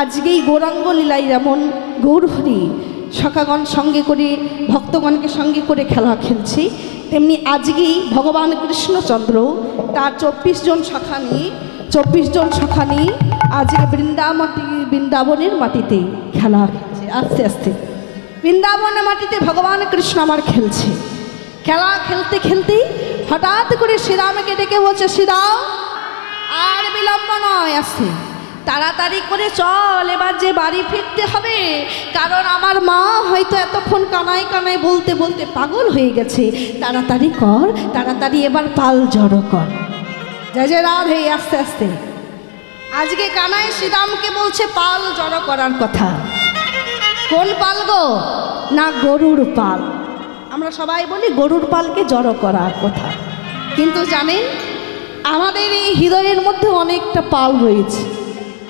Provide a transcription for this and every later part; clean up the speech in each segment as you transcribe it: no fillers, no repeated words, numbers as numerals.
আজকেই গৌরাঙ্গ লীলায় যেমন গৌরহরি সখাগণ সঙ্গে করে ভক্তগণকে সঙ্গে করে খেলা খেলছি, তেমনি আজকেই ভগবান কৃষ্ণচন্দ্র তার 24 জন সখা নিয়ে আজকে বৃন্দাবনের মাটিতে খেলা খেলছে। আস্তে আস্তে বৃন্দাবনের মাটিতে ভগবান কৃষ্ণ আমার খেলছে। খেলা খেলতে খেলতে হঠাৎ করে শ্রীরামকে ডেকে বলছে, শ্রীরাম আর বিলম্ব নয়, আসছে তাড়াতাড়ি করে চল, এবার যে বাড়ি ফিরতে হবে, কারণ আমার মা হয়তো এতক্ষণ কানায় কানায় বলতে বলতে পাগল হয়ে গেছে। তাড়াতাড়ি কর, তাড়াতাড়ি এবার পাল জড়ো কর। জয় জয় রাধে। আস্তে আস্তে আজকে কানায় শ্রীরামকে বলছে পাল জড়ো করার কথা। কোন পাল গো? না, গরুর পাল। আমরা সবাই বলি গরুর পালকে জড়ো করার কথা, কিন্তু জানেন আমাদের এই হৃদয়ের মধ্যে অনেকটা পাল রয়েছে,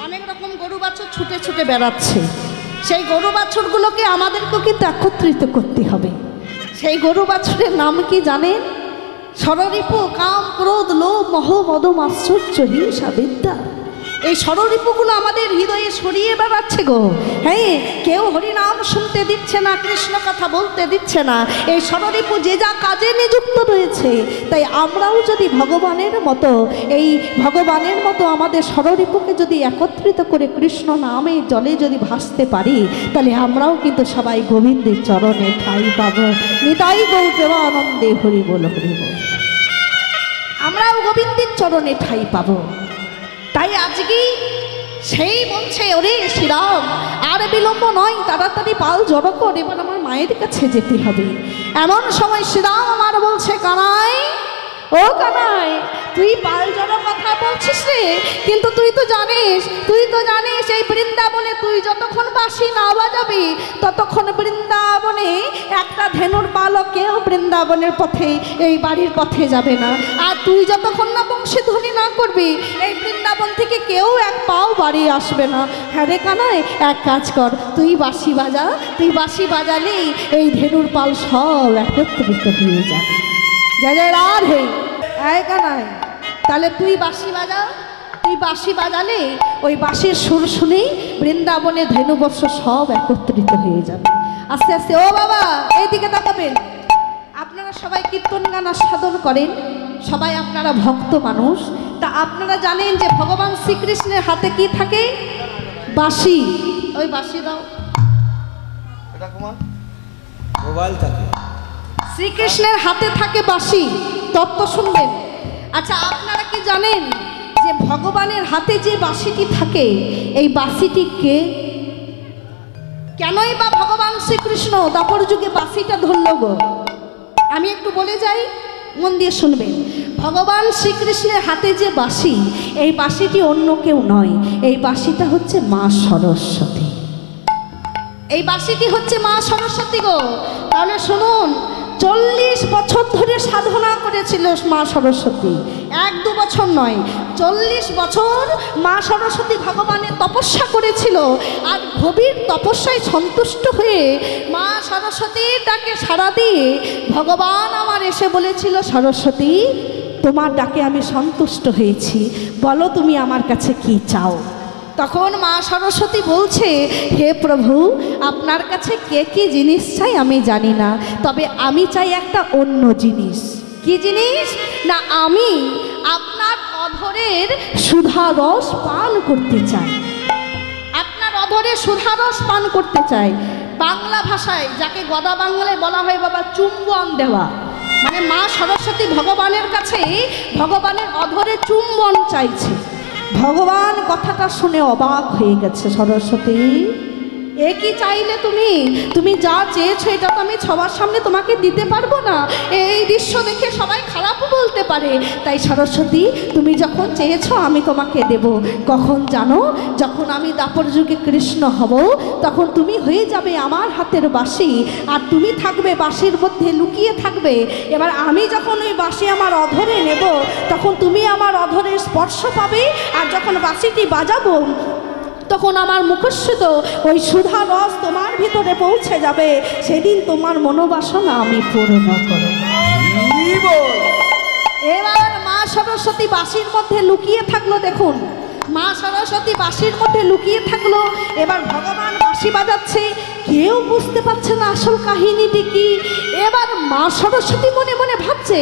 অনেক রকম গরু বাছুর ছুটে ছুটে বেড়াচ্ছে। সেই গরু বাছুরগুলোকে আমাদেরকেও কিন্তু একত্রিত করতে হবে। সেই গরু বাছুরের নাম কি জানেন? ষড়রিপু, কাম, ক্রোধ, লোভ, মোহ, মদ, মাৎসর্য, হিংসা, বিদ্যা। এই ষড়রিপুগুলো আমাদের হৃদয়ে ছড়িয়ে বেড়াচ্ছে গো। হ্যাঁ, কেউ হরিনাম শুনতে দিচ্ছে না, কৃষ্ণ কথা বলতে দিচ্ছে না। এই ষড়রিপু যে যা কাজে নিযুক্ত রয়েছে। তাই আমরাও যদি ভগবানের মতো আমাদের ষড়রিপুকে যদি একত্রিত করে কৃষ্ণ নামে জলে যদি ভাসতে পারি, তাহলে আমরাও কিন্তু সবাই গোবিন্দের চরণে ঠাঁই পাব। নিতাই গৌর প্রেমানন্দে হরি বল হরি বল। আমরাও গোবিন্দের চরণে ঠাঁই পাব। তাই আজকে সেই বলছে, ওরে শ্রীরাম আর বিলম্ব নয়, তাড়াতাড়ি পাল জড়ো কর, এবার আমার মায়ের কাছে যেতে হবে। এমন সময় শ্রীরাম আমার বলছে, কানাই, ও কানাই, তুই পাল জড়ো কথা বলছিস রে, কিন্তু তুই তো জানিস এই বৃন্দাবনে তুই যতক্ষণ বাঁশি না বাজাবি ততক্ষণ বৃন্দাবনে একটা ধেনুর পালও কেউ বৃন্দাবনের পথে, এই বাড়ির পথে যাবে না। আর তুই যতক্ষণ না বংশীধ্বনি না করবি, এই বৃন্দাবন থেকে কেউ এক পাও বাড়ি আসবে না। হ্যাঁ রে কানাই, এক কাজ কর, তুই বাঁশি বাজা, তুই বাঁশি বাজালেই এই ধেনুর পাল সব একত্রিত হয়ে যাবে। জয় জয় রাধে। এই কানাই, তাহলে তুই বাঁশি বাজা, তুই বাঁশি বাজালে ওই বাঁশির সুর শুনেই বৃন্দাবনে ধেনুবর্ষ সব একত্রিত হয়ে যাবে। আস্তে আস্তে, ও বাবা এইদিকে তাকাবেন। আপনারা সবাই কীর্তন গান সাধন করেন, সবাই আপনারা ভক্ত মানুষ। তা আপনারা জানেন যে ভগবান শ্রীকৃষ্ণের হাতে কি থাকে? বাঁশি। ওই বাঁশি দাও, মোবাইল থাকে। শ্রীকৃষ্ণের হাতে থাকে বাঁশি। তত্ত্ব শুনবেন। আচ্ছা, আপনারা কি জানেন যে ভগবানের হাতে যে বাঁশিটি থাকে, এই বাঁশিটি কে? কেনই বা ভগবান শ্রীকৃষ্ণ দাপর যুগে বাঁশিটা ধরল গো? আমি একটু বলে যাই, মন দিয়ে শুনবেন। ভগবান শ্রীকৃষ্ণের হাতে যে বাঁশি, এই বাঁশিটি অন্য কেউ নয়, এই বাঁশিটা হচ্ছে মা সরস্বতী। এই বাঁশিটি হচ্ছে মা সরস্বতী গো। তাহলে শুনুন, 40 বছর ধরে সাধনা করেছিল মা সরস্বতী। 1-2 বছর নয়, 40 বছর মা সরস্বতী ভগবানের তপস্যা করেছিল। আর গভীর তপস্যায় সন্তুষ্ট হয়ে মা সরস্বতীর ডাকে সাড়া দিয়ে ভগবান আমার এসে বলেছিল, সরস্বতী তোমার ডাকে আমি সন্তুষ্ট হয়েছি, বলো তুমি আমার কাছে কি চাও। তখন মা সরস্বতী বলছে, হে প্রভু, আপনার কাছে কে কি জিনিস চাই আমি জানি না, তবে আমি চাই একটা অন্য জিনিস। কি জিনিস? না, আমি আপনার অধরের সুধারস পান করতে চাই। আপনার অধরে সুধারস পান করতে চাই। বাংলা ভাষায় যাকে গদা বাংলায় বলা হয় বাবা চুম্বন দেওয়া, মানে মা সরস্বতী ভগবানের কাছে ভগবানের অধরে চুম্বন চাইছে। ভগবান কথাটা শুনে অবাক হয়ে গেছে, সরস্বতী এ কি চাইলে তুমি? তুমি যা চেয়েছো এটা তো আমি সবার সামনে তোমাকে দিতে পারবো না। এই দৃশ্য দেখে সবাই খারাপও বলতে পারে। তাই সরস্বতী, তুমি যখন চেয়েছো আমি তোমাকে দেব। কখন জানো? যখন আমি দাপর যুগে কৃষ্ণ হব, তখন তুমি হয়ে যাবে আমার হাতের বাঁশি, আর তুমি থাকবে বাঁশির মধ্যে লুকিয়ে থাকবে। এবার আমি যখন ওই বাঁশি আমার অধরে নেব, তখন তুমি আমার অধরের স্পর্শ পাবে, আর যখন বাঁশিটি বাজাবো তখন আমার মুখস্থিত ওই সুধা রস তোমার ভিতরে পৌঁছে যাবে। সেদিন তোমার মনোবাসনা আমি পূর্ণ করব। এবার মা সরস্বতী বাঁশির মধ্যে লুকিয়ে থাকলো। দেখুন, মা সরস্বতী বাঁশির মধ্যে লুকিয়ে থাকলো। এবার ভগবান বাঁশি বাজাচ্ছে, কেউ বুঝতে পারছে না আসল কাহিনীটি কি। এবার মা সরস্বতী মনে মনে ভাবছে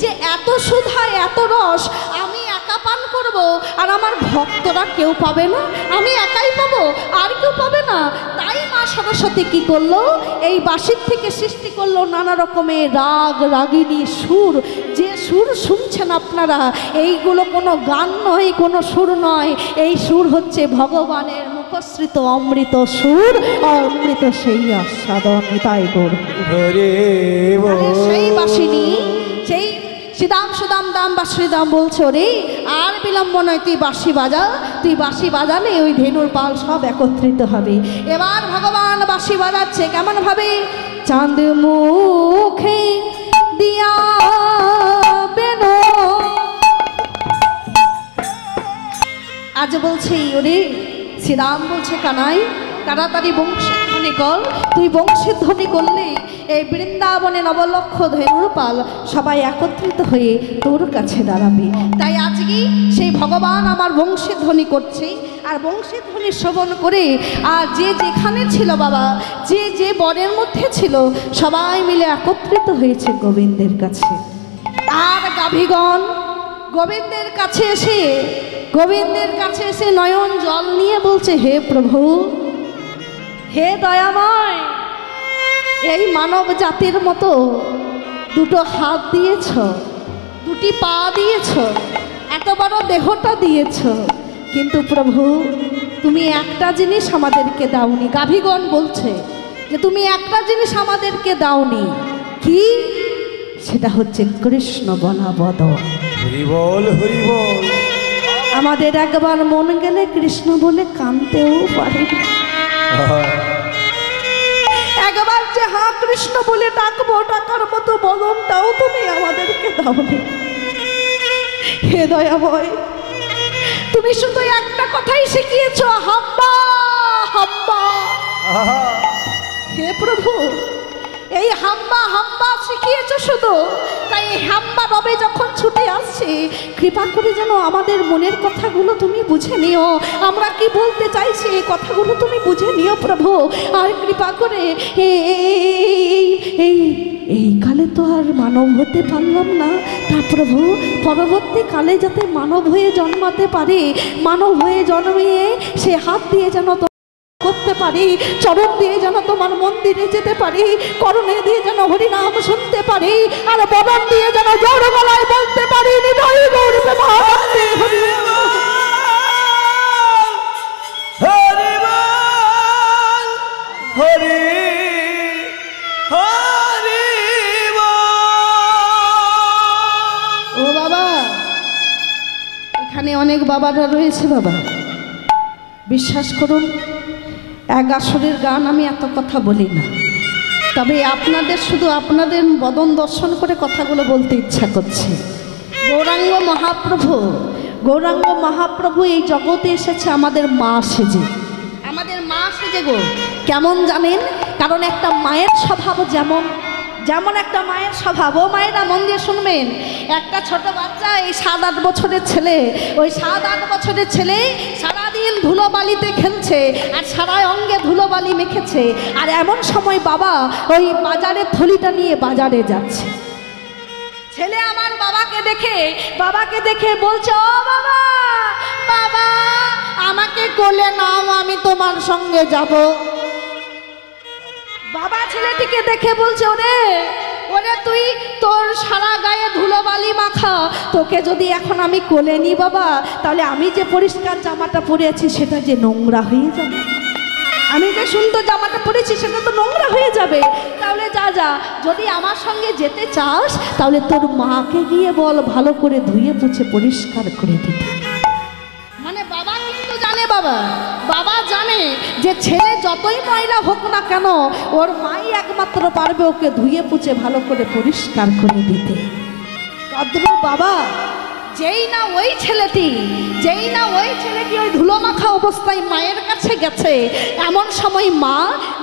যে এত সুধা এত রস আমি একা পান করব, আর আমার ভক্তরা কেউ পাবে না, আমি একাই পাবো, আর কেউ পাবে না। তাই মা সরস্বতী কি করলো, এই বাঁশির থেকে সৃষ্টি করলো নানা রকমের রাগ রাগিনী সুর। যে সুর শুনছেন আপনারা, এইগুলো কোনো গান নয়, কোনো সুর নয়, এই সুর হচ্ছে ভগবানের মুখশ্রিত অমৃত সুর, অমৃত সেই আস্বাদন। তাই গৌর সেই বাঁশিনি, সেই শ্রীদাম সুদাম দাম বা শ্রীদাম বলছো রে, আর বিলম্ব নয়, তুই বাঁশি বাজা, তুই বাঁশি বাজালে ওই ধেনুর পাল সব একত্রিত হবে। এবার ভগবান বাঁশি বাজাচ্ছে কেমন ভাবে, চাঁদ মুখে দিয়া বেনো। আজ বলছে ওরে শ্রীরাম বলছে কানাই তাড়াতাড়ি বংশীর ধ্বনি কর, তুই বংশীর ধ্বনি করলে এই বৃন্দাবনে নবলক্ষ ধেনুর পাল সবাই একত্রিত হয়ে তোর কাছে দাঁড়াবে। তাই আজকে সেই ভগবান আমার বংশীর ধ্বনি করছে, আর বংশীর ধ্বনি শ্রবণ করে আর যে যেখানে ছিল বাবা, যে যে বনের মধ্যে ছিল, সবাই মিলে একত্রিত হয়েছে গোবিন্দের কাছে। আর গাভীগণ গোবিন্দের কাছে এসে নয়ন জল নিয়ে বলছে, হে প্রভু, হে দয়াময়, এই মানব জাতির মতো দুটো হাত দিয়েছ, দুটি পা দিয়েছ, এত বড় দেহটা দিয়েছ, কিন্তু প্রভু তুমি একটা জিনিস আমাদেরকে দাওনি। গাভীগণ বলছে যে তুমি একটা জিনিস আমাদেরকে দাওনি, কি? সেটা হচ্ছে কৃষ্ণ বলাবদন। হরি বল হরি বল। আমাদের একবার মন গেলে কৃষ্ণ বলে কাঁদতেও পারে, একবার যে হা কৃষ্ণ বলে ডাকবো, ডাকার মতো বদনটাও তুমি আমাদেরকে দাওনি। হে দয়াময়, তুমি শুধু একটা কথাই শিখিয়েছ, হাম্বা হাম্বা। হে প্রভু, এই হাম্বা হাম্বা শিখিয়েছ শুধু, তাই এই হাম্বা রবে যখন ছুটে আসছে, কৃপা করে যেন আমাদের মনের কথাগুলো তুমি বুঝে নিও, আমরা কি বলতে চাইছি এই কথাগুলো তুমি বুঝে নিও প্রভু। আর কৃপা করে এই কালে তো আর মানব হতে পারলাম না, তা প্রভু পরবর্তীকালে যাতে মানব হয়ে জন্মাতে পারে, মানব হয়ে জন্মিয়ে সে হাত দিয়ে যেন করতে পারি, চরণ দিয়ে যেন তোমার মন্দিরে যেতে পারি, করণে দিয়ে যেন হরিনাম শুনতে পারি, আর বদন দিয়ে যেন জোর গলায় বলতে পারি, হৃদয় গৌর প্রেমানন্দে হরি হরি হরি হরি। ও বাবা, এখানে অনেক বাবারা রয়েছে বাবা, বিশ্বাস করুন এক আসরের গান আমি এত কথা বলি না, তবে আপনাদের শুধু আপনাদের বদন দর্শন করে কথাগুলো বলতে ইচ্ছা করছে। গৌরাঙ্গ মহাপ্রভু এই জগতে এসেছে আমাদের মা সেজে, আমাদের মা সেজে গো। কেমন জানেন? কারণ একটা মায়ের স্বভাব যেমন একটা মায়ের স্বভাব, ও মায়েরা মন দিয়ে শুনবেন, একটা ছোট বাচ্চা, এই 7-8 বছরের ছেলে, ওই 7-8 বছরের ছেলে সারাদিন ধুলোবালিতে খেলছে, আর সারা অঙ্গে ধুলোবালি মেখেছে, আর এমন সময় বাবা ওই বাজারের থলিটা নিয়ে বাজারে যাচ্ছে। ছেলে আমার বাবাকে দেখে বলছে, ও বাবা, বাবা আমাকে কোলে নাও, আমি তোমার সঙ্গে যাব। বাবা ছেলেটিকে দেখে বলছে, ওরে তুই তোর সারা গায়ে ধুলোবালি মাখা, তোকে যদি এখন আমি কোলে নিই বাবা, তাহলে আমি যে পরিষ্কার জামাটা পরে আছি সেটা যে নোংরা হয়ে যাবে, আমি যে সুন্দর জামাটা পরেছি সেটা তো নোংরা হয়ে যাবে। তাহলে যা, যদি আমার সঙ্গে যেতে চাস তাহলে তোর মাকে গিয়ে বল ভালো করে ধুয়ে মুছে পরিষ্কার করে দিতে। মানে বাবা কিন্তু জানে, বাবা জানে যে ছেলে যতই ময়লা হোক না কেন, ওর মাই একমাত্র পারবে ওকে ধুয়ে পুছে ভালো করে পরিষ্কার করে দিতে। তদ্রূপ বাবা, যেই না ওই ছেলেটি ওই ধুলো মাখা অবস্থায় মায়ের কাছে গেছে, এমন সময়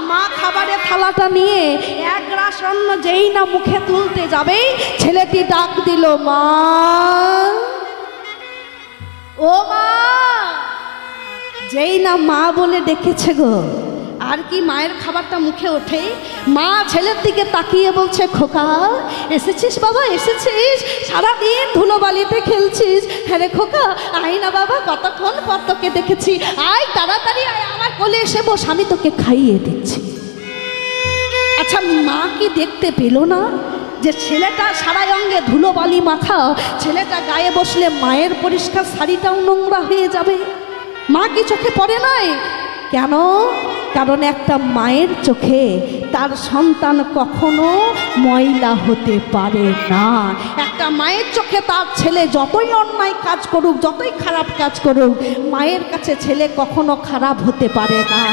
মা খাবারের থালাটা নিয়ে এক গ্রাস অন্ন যেই না মুখে তুলতে যাবে, ছেলেটি ডাক দিল, মা, ও মা। যেই না মা বলে ডেকেছে গো, আর কি মায়ের খাবারটা মুখে ওঠে, মা ছেলের দিকে তাকিয়ে বলছে, খোকা এসেছিস বাবা, এসেছিস? সারাদিন ধুলোবালিতে খেলছিস। হ্যাঁ রে খোকা, আয় না বাবা, কতক্ষণ পর তোকে দেখেছি, আয় তাড়াতাড়ি আয়, আমার কোলে এসে বস, আমি তোকে খাইয়ে দিচ্ছি। আচ্ছা, মা কি দেখতে পেল না যে ছেলেটা সারা অঙ্গে ধুলোবালি মাখা, ছেলেটা গায়ে বসলে মায়ের পরিষ্কার শাড়িটাও নোংরা হয়ে যাবে? মা কি চোখে পড়ে নাই? কেন? কারণ একটা মায়ের চোখে তার সন্তান কখনো ময়লা হতে পারে না। একটা মায়ের চোখে তার ছেলে যতই অন্যায় কাজ করুক, যতই খারাপ কাজ করুক, মায়ের কাছে ছেলে কখনো খারাপ হতে পারে না।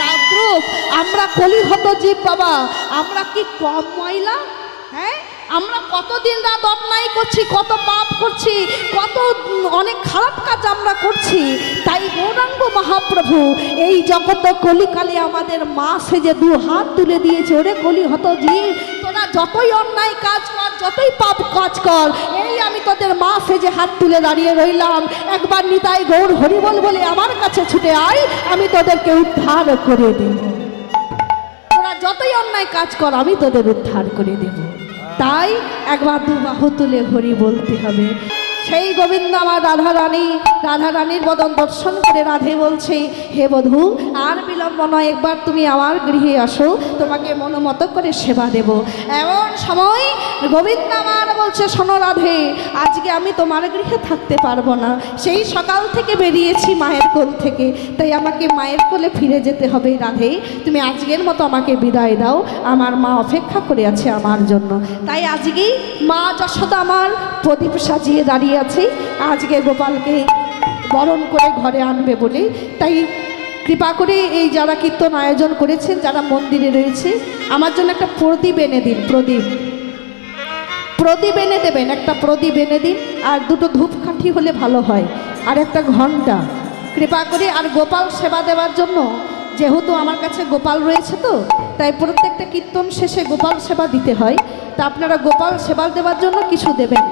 তাদ্রূপ আমরা কলিহত জীব বাবা, আমরা কি কম ময়লা? হ্যাঁ, আমরা কতদিন রাত অন্যায় করছি, কত পাপ করছি, কত অনেক খারাপ কাজ আমরা করছি। তাই গৌরাঙ্গ মহাপ্রভু এই জগতে কলিকালে আমাদের মা সেজে দু হাত তুলে দিয়েছে, ওরে কলিহত জীব, তোরা যতই অন্যায় কাজ কর, যতই পাপ কাজ কর, এই আমি তোদের মা সেজে হাত তুলে দাঁড়িয়ে রইলাম, একবার নিতাই গৌর হরিবল বলে আমার কাছে ছুটে আয়, আমি তোদেরকে উদ্ধার করে দেব। তোরা যতই অন্যায় কাজ কর, আমি তোদের উদ্ধার করে দেব। তাই একবার দু বাহু তুলে হরি বলতে হবে। সেই গোবিন্দ আমার রাধা রানীর বদন দর্শন করে রাধে বলছে, হে বধূ, আর বিলম্ব নয়, একবার তুমি আমার গৃহে আসো, তোমাকে মনোমতো করে সেবা দেব। এমন সময় গোবিন্দ আমার বলছে, শোনো রাধে, আজকে আমি তোমার গৃহে থাকতে পারবো না, সেই সকাল থেকে বেরিয়েছি মায়ের কোল থেকে, তাই আমাকে মায়ের কোলে ফিরে যেতে হবে। রাধে, তুমি আজকের মতো আমাকে বিদায় দাও, আমার মা অপেক্ষা করে আছে আমার জন্য। তাই আজকেই মা যশোদা আমার প্রদীপ সাজিয়ে দাঁড়িয়ে আছে, আজকে গোপালকে বরণ করে ঘরে আনবে বলে। তাই কৃপা করে এই যারা কীর্তন আয়োজন করেছেন, যারা মন্দিরে রয়েছে, আমার জন্য একটা প্রদীপ এনে দিন, প্রদীপ এনে দেবেন, একটা প্রদীপ এনে দিন, আর দুটো ধূপকাঠি হলে ভালো হয়, আর একটা ঘণ্টা কৃপা করে। আর গোপাল সেবা দেওয়ার জন্য, যেহেতু আমার কাছে গোপাল রয়েছে, তো তাই প্রত্যেকটা কীর্তন শেষে গোপাল সেবা দিতে হয়, তা আপনারা গোপাল সেবা দেওয়ার জন্য কিছু দেবেন।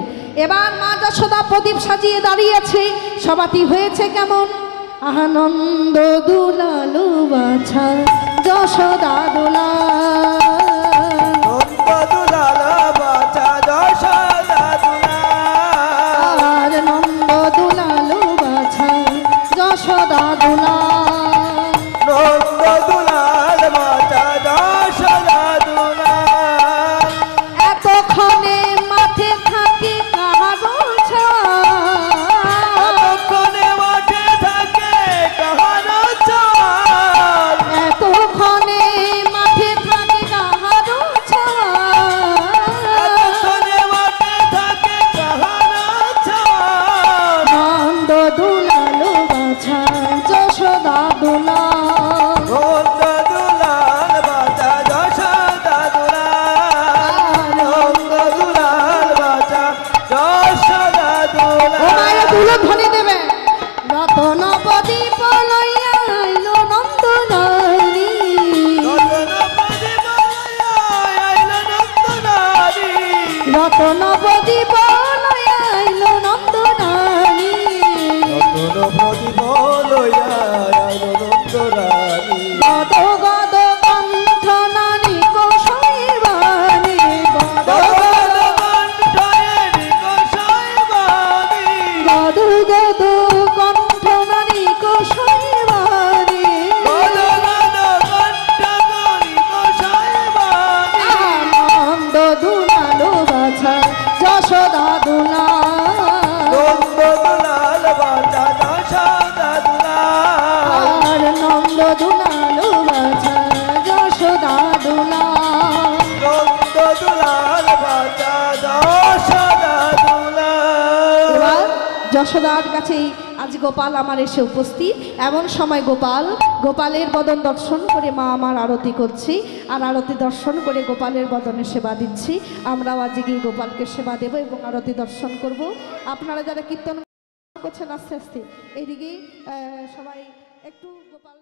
এবার মা যশোদা প্রদীপ সাজিয়ে দাঁড়িয়েছে, সবাতি হয়েছে কেমন? আনন্দ দুলালু বাছা যশোদা দুলা, আর নন্দ দুলালু বাছা যশোদা দুলা, এতক্ষণে মাঠে থাকে কাহারো ছায়া, এতক্ষণে মাঠে থাকে কাহারো ছায়া, নন্দ দুলালু বাছা যশোদা দুলা, ধ্বনি দেবে। রতনপদী পলইয়া আইল নন্দনারী, রতনপদী পলইয়া আইল নন্দনারী, গদ গদ কণ্ঠ নারী কোশৈবাণী, গদ গদ কণ্ঠ নারী কোশৈবাণী, আনন্দ দুলালু বাছা যশোদা দুলা, আর নন্দ দুলালু বাছা যশোদা দুলা। এবার যশোদার কাছেই আজ গোপাল আমার এসে উপস্থিত। এমন সময় গোপালের বদন দর্শন করে মা আমার আরতি করছি, আর আরতি দর্শন করে গোপালের বদনে সেবা দিচ্ছি। আমরাও আজকে গিয়ে গোপালকে সেবা দেব এবং আরতি দর্শন করব। আপনারা যারা কীর্তন করছেন আস্তে আস্তে এইদিকে সবাই একটু গোপাল